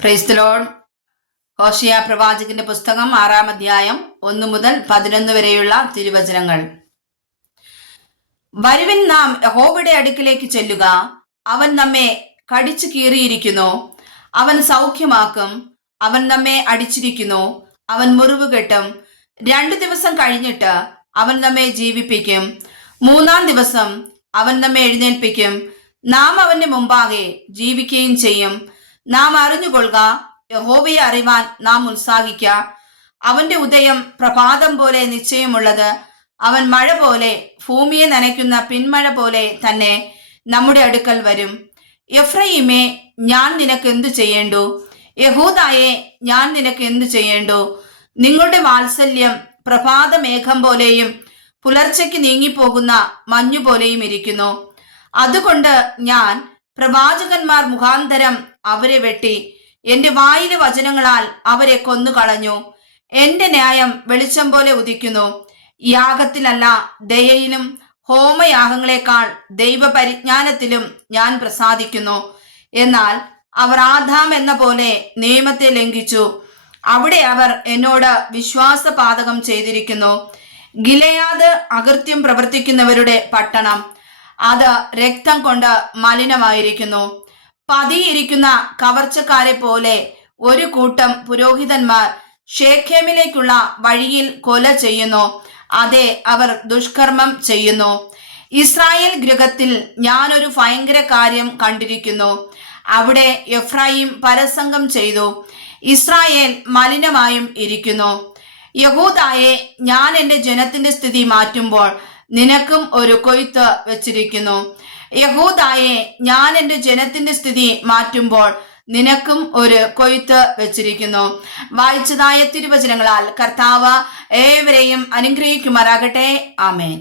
Praise the Lord. ഹോശിയ പ്രവാചകന്റെ പുസ്തകം 6-ാം അധ്യായം 1 മുതൽ 11 വരെയുള്ള തിരുവചനങ്ങൾ. വരുവിൻ, നാം യഹോവയുടെ അടുക്കിലേക്ക് ചെല്ലുക. അവൻ നമ്മെ കടിച്ചു കീറിയിരിക്കുന്നു, അവൻ സൗഖ്യമാക്കും. അവൻ നമ്മെ അടിച്ചിരിക്കുന്നു, അവൻ മുറിവ് കെട്ടും. 2 ദിവസം കഴിഞ്ഞിട്ട് അവൻ നമ്മെ ജീവിപ്പിക്കും. 3-ാം ദിവസം അവൻ നമ്മെ എഴുന്നേൽപ്പിക്കും. നാം അവന്റെ മുമ്പാകെ ജീവിക്കുകയും ചെയ്യും. നാം അറിഞ്ഞുകൊള്ളുക, യഹോവയെ അറിവാൻ നാം ഉത്സാഹിക്ക. അവന്റെ ഉദയം പ്രഭാതം പോലെ നിശ്ചയമുള്ളത്. അവൻ മഴ പോലെ, ഭൂമിയെ നനയ്ക്കുന്ന പിന്മഴ പോലെ തന്നെ നമ്മുടെ അടുക്കൽ വരും. എഫ്രയീമേ, ഞാൻ നിനക്ക് എന്തു ചെയ്യേണ്ടു? യഹൂദായെ, ഞാൻ നിനക്ക് എന്തു ചെയ്യേണ്ടു? നിങ്ങളുടെ വാത്സല്യം പ്രഭാതമേഘം പോലെയും പുലർച്ചയ്ക്ക് നീങ്ങിപ്പോകുന്ന മഞ്ഞുപോലെയും ഇരിക്കുന്നു. അതുകൊണ്ട് ഞാൻ പ്രവാചകന്മാർ മുഖാന്തരം അവരെ വെട്ടി, എന്റെ വായിലെ വചനങ്ങളാൽ അവരെ കൊന്നുകളഞ്ഞു. എന്റെ ന്യായം വെളിച്ചം പോലെ ഉദിക്കുന്നു. യാഗത്തിലല്ല, ദയയിലും ഹോമയാഗങ്ങളെക്കാൾ ദൈവപരിജ്ഞാനത്തിലും ഞാൻ പ്രസാദിക്കുന്നു. എന്നാൽ അവർ ആദാം എന്ന പോലെ നിയമത്തെ ലംഘിച്ചു. അവിടെ അവർ എന്നോട് വിശ്വാസപാതകം ചെയ്തിരിക്കുന്നു. ഗിലെയാദ് അകൃത്യം പ്രവർത്തിക്കുന്നവരുടെ പട്ടണം, അത് രക്തം കൊണ്ട് മലിനമായിരിക്കുന്നു. പതിയിരിക്കുന്ന കവർച്ചക്കാരെ പോലെ ഒരു കൂട്ടം പുരോഹിതന്മാർ ഷേഖേമിലേക്കുള്ള വഴിയിൽ കൊല ചെയ്യുന്നു. അതെ, അവർ ദുഷ്കർമ്മം ചെയ്യുന്നു. ഇസ്രായേൽ ഗൃഹത്തിൽ ഞാനൊരു ഭയങ്കര കാര്യം കണ്ടിരിക്കുന്നു. അവിടെ എഫ്രായിം പരസംഗം ചെയ്തു, ഇസ്രായേൽ മലിനമായും ഇരിക്കുന്നു. യഹൂദായെ, ഞാൻ എൻ്റെ ജനത്തിന്റെ സ്ഥിതി മാറ്റുമ്പോൾ നിനക്കും ഒരു കൊയ്ത്ത് വെച്ചിരിക്കുന്നു. യഹൂദായെ, ഞാൻ എൻ്റെ ജനത്തിന്റെ സ്ഥിതി മാറ്റുമ്പോൾ നിനക്കും ഒരു കൊയ്ത്ത് വെച്ചിരിക്കുന്നു. വായിച്ചതായ തിരുവചനങ്ങളാൽ കർത്താവ് ഏവരെയും അനുഗ്രഹിക്കുമാറാകട്ടെ. ആമേൻ.